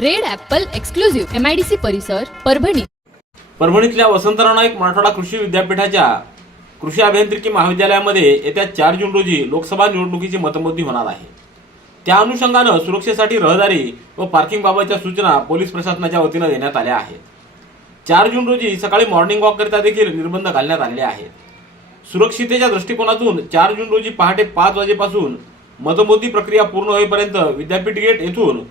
Red apple exclusive MIDC परिसर परभणी. परभणीतल्या वसंतराव नाईक मराठवाडा कृषी विद्यापीठाच्या कृषी अभियांत्रिकी महाविद्यालयामध्ये येत्या चार जून रोजी लोकसभा निवडणुकीची मतमोजणी होणार आहे. त्या अनुषंगानं सुरक्षेसाठी रहदारी व पार्किंग बाबतच्या सूचना पोलीस प्रशासनाच्या वतीनं देण्यात आल्या आहेत. चार जून रोजी सकाळी मॉर्निंग वॉककरिता देखील निर्बंध घालण्यात आलेले आहेत. सुरक्षितेच्या दृष्टिकोनातून चार जून रोजी पहाटे पाच वाजेपासून मतमोजणी प्रक्रिया पूर्ण होईपर्यंत विद्यापीठ गेट येथून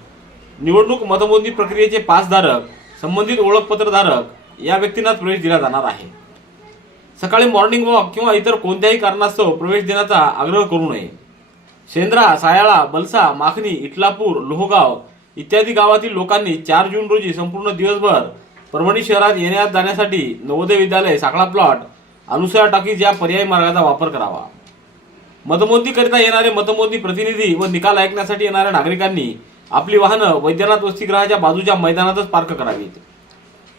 निवडणूक मतमोजणी प्रक्रियेचे पासधारक संबंधित ओळखपत्रधारक या व्यक्तींनाच प्रवेश दिला जाणार आहे. सकाळी मॉर्निंग वॉक किंवा इतर कोणत्याही कारणास्तव प्रवेश देण्याचा आग्रह करू नये. शेंद्रा सायाळा बलसा माखणी इटलापूर लोहगाव इत्यादी गावातील लोकांनी चार जून रोजी संपूर्ण दिवसभर परभणी शहरात येण्यात जाण्यासाठी नवोदय विद्यालय साखळा प्लॉट अनुसया टाकीज या पर्यायी मार्गाचा वापर करावा. मतमोजणीकरिता येणारे मतमोजणी प्रतिनिधी व निकाल ऐकण्यासाठी येणाऱ्या नागरिकांनी आपली वाहनं वैद्यनाथ वसतिगृहाच्या बाजूच्या मैदानातच पार्क करावीत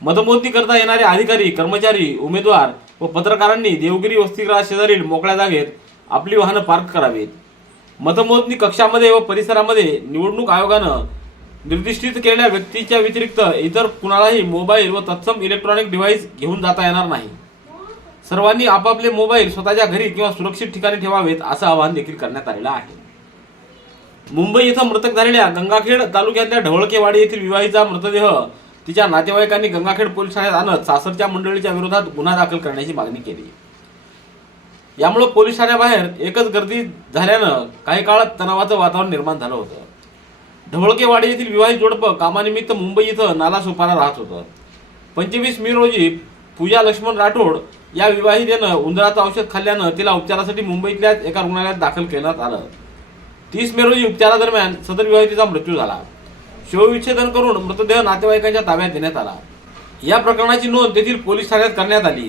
मतमोजणी करता येणारे अधिकारी कर्मचारी उमेदवार व पत्रकारांनी देवगिरी वसतिगृहा शेजारील मोकळ्या जागेत आपली वाहनं पार्क करावीत. मतमोजणी कक्षामध्ये व परिसरामध्ये निवडणूक आयोगानं निर्दिष्टित केलेल्या व्यक्तीच्या व्यतिरिक्त इतर कुणालाही मोबाईल व तत्सम इलेक्ट्रॉनिक डिव्हाइस घेऊन जाता येणार नाही. सर्वांनी आपापले मोबाईल स्वतःच्या घरी किंवा सुरक्षित ठिकाणी ठेवावेत असं आवाहन देखील करण्यात आलेलं आहे. मुंबई इथं मृतक झालेल्या गंगाखेड तालुक्यातल्या ढवळकेवाडी येथील विवाहीचा मृतदेह तिच्या नातेवाईकांनी गंगाखेड पोलीस ठाण्यात आणत सासरच्या मंडळीच्या विरोधात गुन्हा दाखल करण्याची मागणी केली. यामुळे पोलीस ठाण्याबाहेर एकच गर्दी झाल्यानं काही काळात तणावाचं वातावरण निर्माण झालं होतं. ढवळकेवाडी येथील विवाहित जोडपं कामानिमित्त मुंबई इथं नालासोपारा राहत होतं. पंचवीस मे रोजी पूजा लक्ष्मण राठोड या विवाहितेनं उंदराचं औषध खाल्ल्यानं तिला उपचारासाठी मुंबईतल्याच एका रुग्णालयात दाखल करण्यात आलं. तीस मे रोजी उपचारादरम्यान सदर विवाहितेचा मृत्यू झाला. शवविच्छेदन करून मृतदेह नातेवाईकांच्या ताब्यात देण्यात आला. या प्रकरणाची नोंद तेथील पोलीस ठाण्यात करण्यात आली.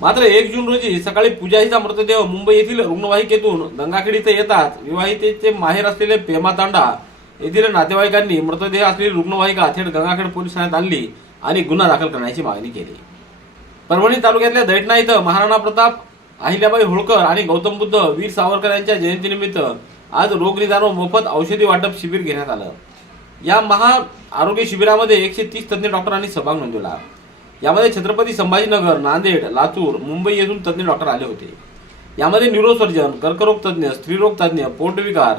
मात्र एक जून रोजी सकाळी पूजा हिचा मृतदेह मुंबई येथील रुग्णवाहिकेतून गंगाखेड इथं येताच विवाहितेचे माहेर असलेले पेमा तांडा येथील नातेवाईकांनी मृतदेह असलेली रुग्णवाहिका थेट गंगाखेड पोलीस ठाण्यात आणली आणि गुन्हा दाखल करण्याची मागणी केली. परभणी तालुक्यातल्या दैठणा इथं महाराणा प्रताप अहिल्याबाई होळकर आणि गौतम बुद्ध वीर सावरकर यांच्या जयंतीनिमित्त आज रोगनिदान व मोफत औषधी वाटप शिबिर घेण्यात आलं. या महा आरोग्य शिबिरामध्ये एकशे तीस तज्ज्ञ डॉक्टरांनी सहभाग नोंदवला. यामध्ये छत्रपती संभाजीनगर नांदेड लातूर मुंबई येथून तज्ज्ञ डॉक्टर आले होते. यामध्ये न्यूरोसर्जन कर्करोग तज्ज्ञ स्त्रीरोग तज्ज्ञ पोटविकार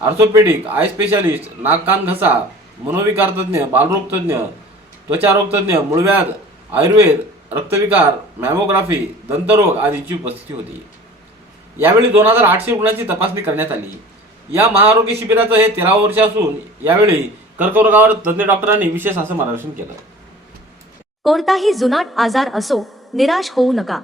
आर्थोपेडिक आय स्पेशालिस्ट नाककान घसा मनोविकार तज्ज्ञ बालरोग तज्ज्ञ त्वचारोग तज्ज्ञ मूळव्याध आयुर्वेद रक्तविकार मॅमोग्राफी दंतरोग आदींची उपस्थिती होती. यावेळी दोन हजार आठशे रुग्णांची तपासणी करण्यात आली. या महाआरोग्य शिबिराचं हे तेरावं वर्ष असून यावेळी कर्करोगावर तज्ज्ञ डॉक्टरांनी विशेष असं मार्गदर्शन केलं. कोणताही जुनाट आजार असो निराश होऊ नका.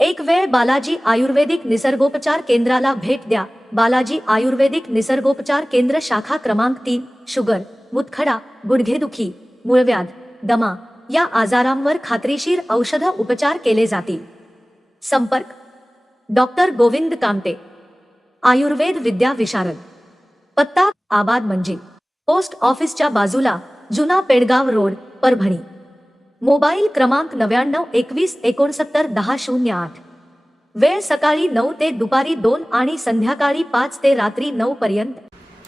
एक वेळ बालाजी आयुर्वेदिक निसर्गोपचार केंद्राला भेट द्या. बालाजी आयुर्वेदिक निसर्गोपचार केंद्र शाखा क्रमांक तीन शुगर मुतखडा गुडघेदुखी मूळव्याध दमा या आजारांवर खात्रीशीर औषध उपचार केले जातील. संपर्क डॉक्टर गोविंद कामटे आयुर्वेद विद्या विशारद. पत्ता आबाद म्हणजे पोस्ट ऑफिसच्या बाजूला जुना पेडगाव रोड परभणी. मोबाईल क्रमांक नव्याण्णव एकवीस एकोणसत्तर दहा शून्य आठ. वेळ सकाळी नऊ ते दुपारी दोन आणि संध्याकाळी पाच ते रात्री नऊ पर्यंत.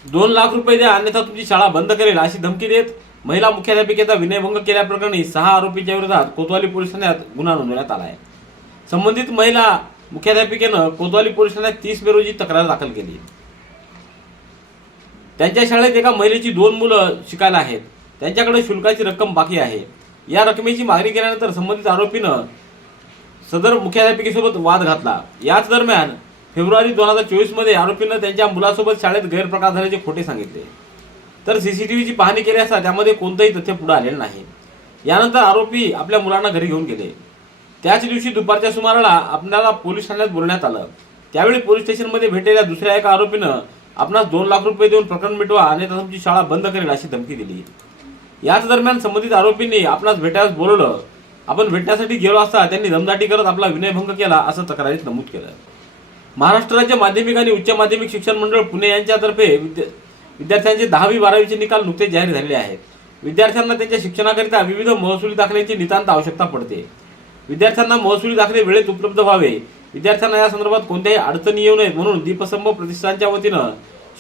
दोन लाख रुपये द्या अन्यथा तुमची शाळा बंद करेल अशी धमकी देत महिला मुख्याध्यापिकेचा विनयभंग केल्याप्रकरणी सहा आरोपीच्या विरोधात कोतवाली पोलीस ठाण्यात गुन्हा नोंदवण्यात आला आहे संबंधित महिला मुख्याध्यापिकेनं कोतवाली पोलीस ठाण्यात तीस मे रोजी तक्रार दाखल केली. त्यांच्या शाळेत एका महिलेची दोन मुलं शिकायला आहेत. त्यांच्याकडे शुल्काची रक्कम बाकी आहे. या रकमेची मागणी केल्यानंतर संबंधित आरोपीनं सदर मुख्याध्यापिकेसोबत वाद घातला. याच दरम्यान फेब्रुवारी दोन हजार चोवीसमध्ये आरोपीनं त्यांच्या मुलासोबत शाळेत गैरप्रकार झाल्याचे खोटे सांगितले. तर सी सी टी व्हीची पाहणी केली असता त्यामध्ये कोणतंही तथ्य पुढे आलेलं नाही. यानंतर आरोपी आपल्या मुलांना घरी घेऊन गेले. त्याच दिवशी दुपारच्या सुमाराला आपल्याला पोलीस ठाण्यात बोलण्यात आलं. त्यावेळी पोलीस स्टेशनमध्ये भेटलेल्या दुसऱ्या एका आरोपीनं आपणास दोन लाख रुपये देऊन प्रकरण मिटवा आणि तुमची शाळा बंद करेल अशी धमकी दिली. याच दरम्यान संबंधित आरोपींनी आपणास भेटायला बोलवलं. आपण भेटण्यासाठी गेलो असता त्यांनी दमदाटी करत आपला विनयभंग केला असं तक्रारीत नमूद केलं. महाराष्ट्र राज्य माध्यमिक आणि उच्च माध्यमिक शिक्षण मंडळ पुणे यांच्यातर्फे विद्या- विद्यार्थ्यांचे दहावी बारावीचे निकाल नुकतेच जाहीर झालेले आहेत. विद्यार्थ्यांना त्यांच्या शिक्षणाकरिता विविध महसुली दाखल्याची नितांत आवश्यकता पडते. विद्यार्थ्यांना महसुली दाखले वेळेत उपलब्ध व्हावे. विद्यार्थ्यांना या संदर्भात कोणत्याही अडचणी येऊ नयेत म्हणून दीपस्तंभ प्रतिष्ठानच्या वतीनं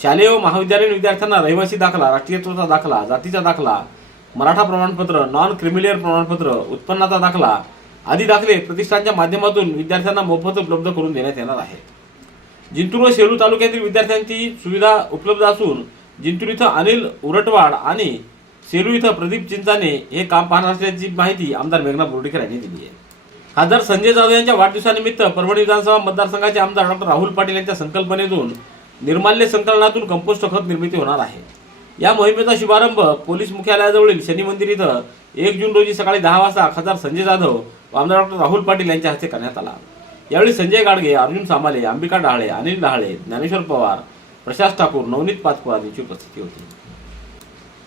शालेय व महाविद्यालयीन विद्यार्थ्यांना रहिवासी दाखला राष्ट्रीयत्वाचा दाखला जातीचा दाखला मराठा प्रमाणपत्र नॉन क्रिमिलियर प्रमाणपत्र उत्पन्नाचा दाखला आदी दाखले प्रतिष्ठानच्या माध्यमातून विद्यार्थ्यांना मोफत उपलब्ध करून देण्यात येणार आहे जिंतूर व सेलू तालुक्यातील विद्यार्थ्यांची सुविधा उपलब्ध असून जिंतूर इथं अनिल उरटवाड आणि सेलू इथं प्रदीप चिंचाने हे काम पाहणार असल्याची माहिती आमदार मेघना बोर्डीकर यांनी दिली आहे. खासदार संजय जाधव यांच्या वाढदिवसानिमित्त परभणी विधानसभा मतदारसंघाचे आमदार डॉक्टर राहुल पाटील यांच्या संकल्पनेतून निर्माल्य संकलनातून कंपोस्ट खत निर्मिती होणार आहे. या मोहिमेचा शुभारंभ पोलीस मुख्यालयाजवळील शनी मंदिर इथं एक जून रोजी सकाळी दहा वाजता खासदार संजय जाधव व आमदार डॉक्टर राहुल पाटील यांच्या हस्ते करण्यात आला. यावेळी संजय गाडगे अर्जुन सामाले अंबिका डहाळे अनिल डहाळे ज्ञानेश्वर पवार प्रशास ठाकूर नवनीत पाचपुरा यांची उपस्थिती होती.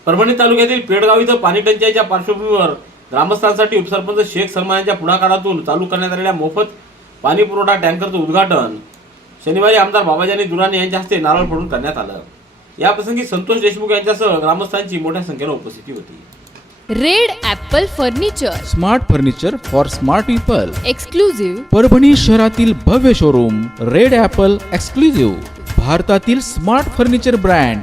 परभणी तालुक्यातील पेडगाव इथं पाणी टंचाईच्या पार्श्वभूमीवर ग्रामस्थांसाठी उपसरपंच शेख सलमान यांच्या पुढाकारातून चालू करण्यात आलेल्या मोफत पाणी पुरवठा टँकरचं उद्घाटन शनिवारी आमदार बाबाजानी दुराणी यांच्या हस्ते नारळ फोडून करण्यात आलं. याप्रसंगी संतोष देशमुख यांच्यासह ग्रामस्थांची मोठ्या संख्येनं उपस्थिती होती. Red apple furniture. Smart furniture for smart people. Exclusive Parbhani शहरातील भव्य शोरूम रेड ॲपल एक्सक्लुझिव्ह. भारतातील smart furniture brand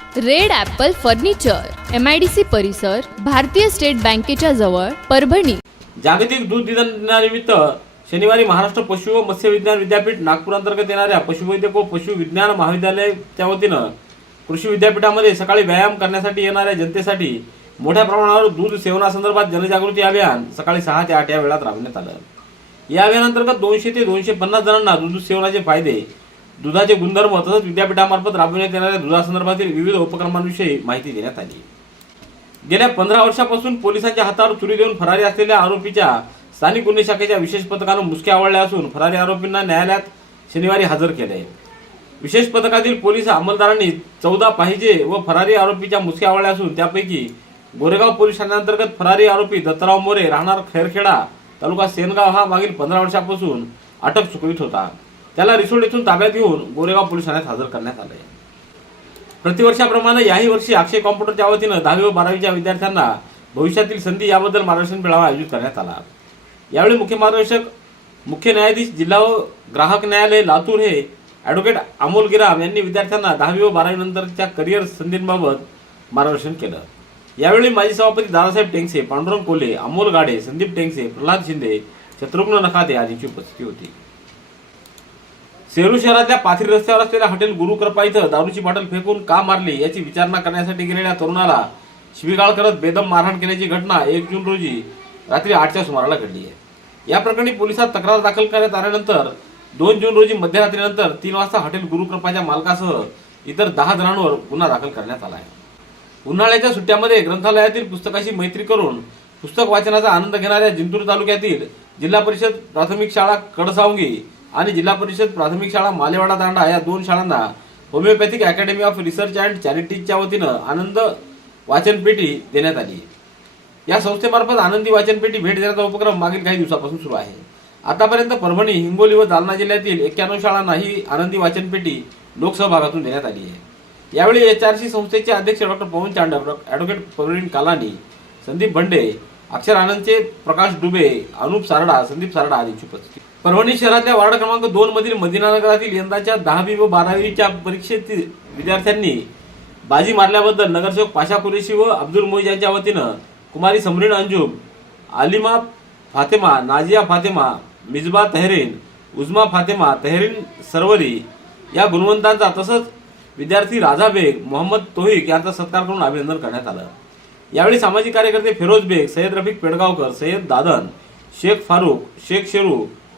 Red apple furniture M I D C परिसर भारतीय स्टेट बँकेच्या जवळ परभणी. जागतिक दूध दिनानिमित्त शनिवारी महाराष्ट्र पशु व मत्स्य विज्ञान विद्यापीठ नागपूर अंतर्गत येणाऱ्या पशुवैद्यक व पशु विज्ञान महाविद्यालयाच्या वतीनं कृषी विद्यापीठामध्ये सकाळी व्यायाम करण्यासाठी येणाऱ्या जनतेसाठी मोठ्या प्रमाणावर दूध सेवनासंदर्भात जनजागृती अभियान सकाळी सहा ते आठ या वेळात राबवण्यात आलं. या अभियानांतर्गत दोनशे ते दोनशे पन्नास जणांना दूध सेवनाचे फायदे दुधाचे गुणधर्म तसंच विद्यापीठामार्फत राबविण्यात येणाऱ्या दुधासंदर्भातील विविध उपक्रमांविषयी माहिती देण्यात आली. गेल्या पंधरा वर्षापासून पोलिसांच्या हातावर चुरी देऊन फरारी असलेल्या आरोपीच्या स्थानिक गुन्हे शाखेच्या विशेष पथकानं मुसक्या आवळल्या असून फरारी आरोपींना न्यायालयात शनिवारी हजर केले. विशेष पथकातील पोलीस अंमलदारांनी चौदा पाहिजे व फरारी आरोपीच्या मुसक्या आवळल्या असून त्यापैकी गोरेगाव पोलीस ठाण्याअंतर्गत फरारी आरोपी दत्तराव मोरे राहणार खैरखेडा तालुका सेनगाव हा मागील पंधरा वर्षापासून अटक चुकवीत होता. त्याला रिसोड येथून ताब्यात घेऊन गोरेगाव पोलीस ठाण्यात हजर करण्यात आले प्रतिवर्षाप्रमाणे याही वर्षी अक्षय कॉम्प्युटरच्या वतीनं दहावी व बारावीच्या विद्यार्थ्यांना भविष्यातील संधी याबद्दल मार्गदर्शन मेळावा आयोजित करण्यात आला. यावेळी मुख्य मार्गदर्शक मुख्य न्यायाधीश जिल्हा व ग्राहक न्यायालय लातूर हे ॲडव्होकेट अमोल गिराम यांनी विद्यार्थ्यांना दहावी व बारावी नंतरच्या करिअर संधींबाबत मार्गदर्शन केलं. यावेळी माजी सभापती दादासाहेब टेंगसे पांडुरंग कोले अमोल गाडे संदीप टेंगसे प्रल्हाद शिंदे शत्रुघ्न नखाते आदींची उपस्थिती होती. सेलू शहरातल्या पाथरी रस्त्यावर असलेल्या हॉटेल गुरुकृपा इथं दारूची बॉटल फेकून का मारली याची विचारणा करण्यासाठी गेलेल्या तरुणाला शिवीगाळ करत बेदम मारहाण केल्याची घटना एक जून रोजी रात्री आठच्या सुमाराला घडली आहे. या प्रकरणी पोलिसात तक्रार दाखल करण्यात आल्यानंतर दोन जून रोजी मध्यरात्रीनंतर तीन वाजता हॉटेल गुरुकृपाच्या मालकासह इतर दहा जणांवर गुन्हा दाखल करण्यात आला आहे. उन्हाळ्याच्या सुट्ट्यामध्ये ग्रंथालयातील पुस्तकाशी मैत्री करून पुस्तक वाचनाचा आनंद घेणाऱ्या जिंतूर तालुक्यातील जिल्हा परिषद प्राथमिक शाळा कडसावंगी आणि जिल्हा परिषद प्राथमिक शाळा मालेवाडा तांडा या दोन शाळांना homeopathic academy of research and चॅरिटीजच्या वतीनं आनंद वाचनपेटी देण्यात आली. या संस्थेमार्फत आनंदी वाचनपेटी भेट देण्याचा उपक्रम मागील काही दिवसापासून सुरू आहे. आतापर्यंत परभणी हिंगोली व जालना जिल्ह्यातील एक्क्याण्णव शाळांना ही आनंदी वाचनपेटी लोकसहभागातून देण्यात आली आहे. यावेळी एच आर सी संस्थेचे अध्यक्ष डॉक्टर पवन चांडक ॲडव्होकेट प्रवीण कालानी संदीप भंडे अक्षर आनंदचे प्रकाश डुबे अनुप सारडा संदीप सारडा आदींची उपस्थिती. परभणी शहरातल्या वार्ड क्रमांक दोन मधील मदिनानगरातील यंदाच्या दहावी व बारावीच्या परीक्षेतील विद्यार्थ्यांनी बाजी मारल्याबद्दल नगरसेवक पाशा कुरेशी व अब्दुल मोईज यांच्या वतीनं कुमारी समरीन अंजुम आलिमा फातेमा नाजिया फातेमा मिजबा तहरीन उजमा फातेमा तहरीन सरवरी या गुणवंतांचा तसंच विद्यार्थी राजा बेग मोहम्मद तोहिक यांचा सत्कार करून अभिनंदन करण्यात आलं. यावेळी सामाजिक कार्यकर्ते फिरोज बेग सय्यद रफिक पेडगावकर सय्यद दादन शेख फारूक शेख शेरू